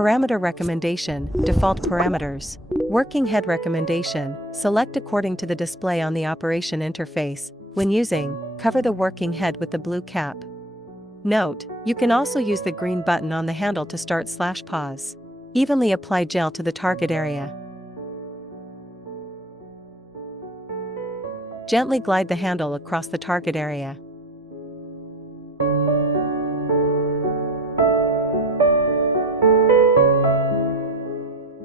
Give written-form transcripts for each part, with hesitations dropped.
Parameter recommendation, default parameters. Working head recommendation, select according to the display on the operation interface. When using, cover the working head with the blue cap. Note, you can also use the green button on the handle to start/pause. Evenly apply gel to the target area. Gently glide the handle across the target area.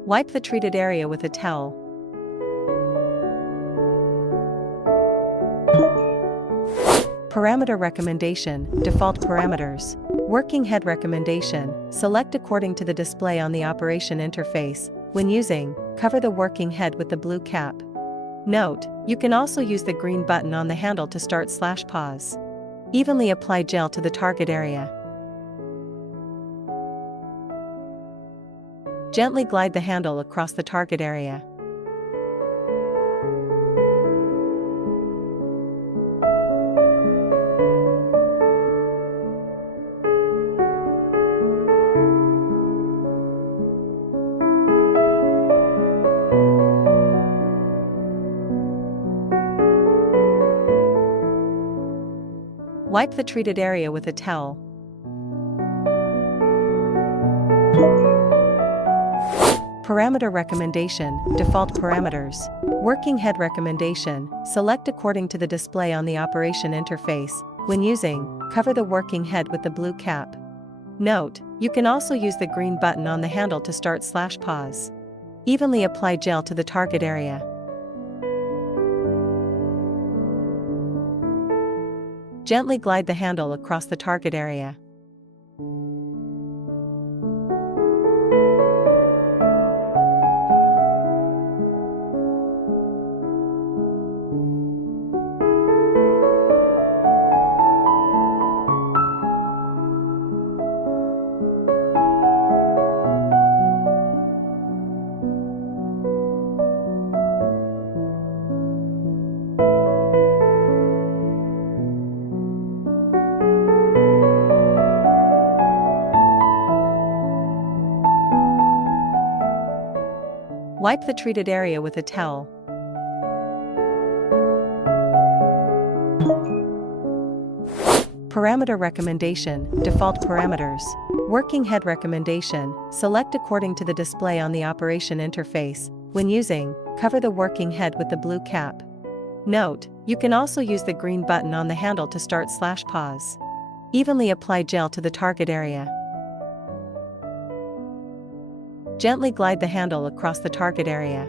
Wipe the treated area with a towel. Parameter recommendation, default parameters. Working head recommendation, select according to the display on the operation interface. When using, cover the working head with the blue cap. Note, you can also use the green button on the handle to start/pause. Evenly apply gel to the target area. Gently glide the handle across the target area. Wipe the treated area with a towel. Parameter recommendation, default parameters. Working head recommendation, select according to the display on the operation interface. When using, cover the working head with the blue cap. Note, you can also use the green button on the handle to start/pause. Evenly apply gel to the target area. Gently glide the handle across the target area. Wipe the treated area with a towel. Parameter recommendation, default parameters. Working head recommendation, select according to the display on the operation interface. When using, cover the working head with the blue cap. Note, you can also use the green button on the handle to start/pause. Evenly apply gel to the target area. Gently glide the handle across the target area.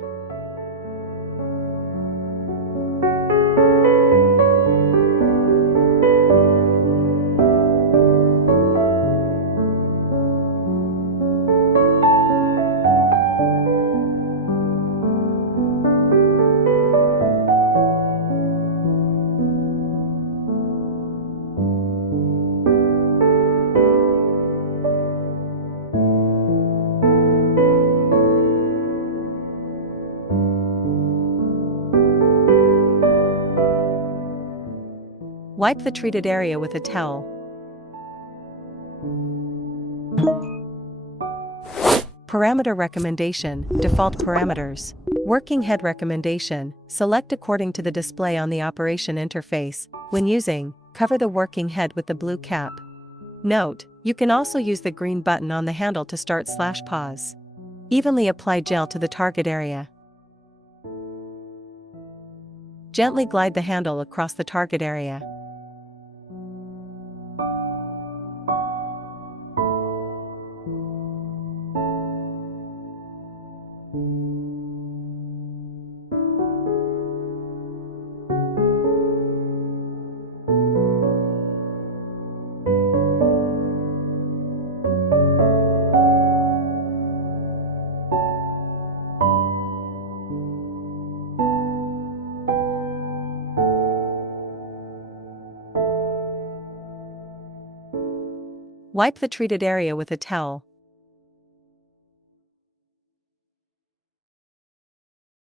Wipe the treated area with a towel. Parameter recommendation, default parameters. Working head recommendation, select according to the display on the operation interface. When using, cover the working head with the blue cap. Note, you can also use the green button on the handle to start/pause. Evenly apply gel to the target area. Gently glide the handle across the target area. Wipe the treated area with a towel.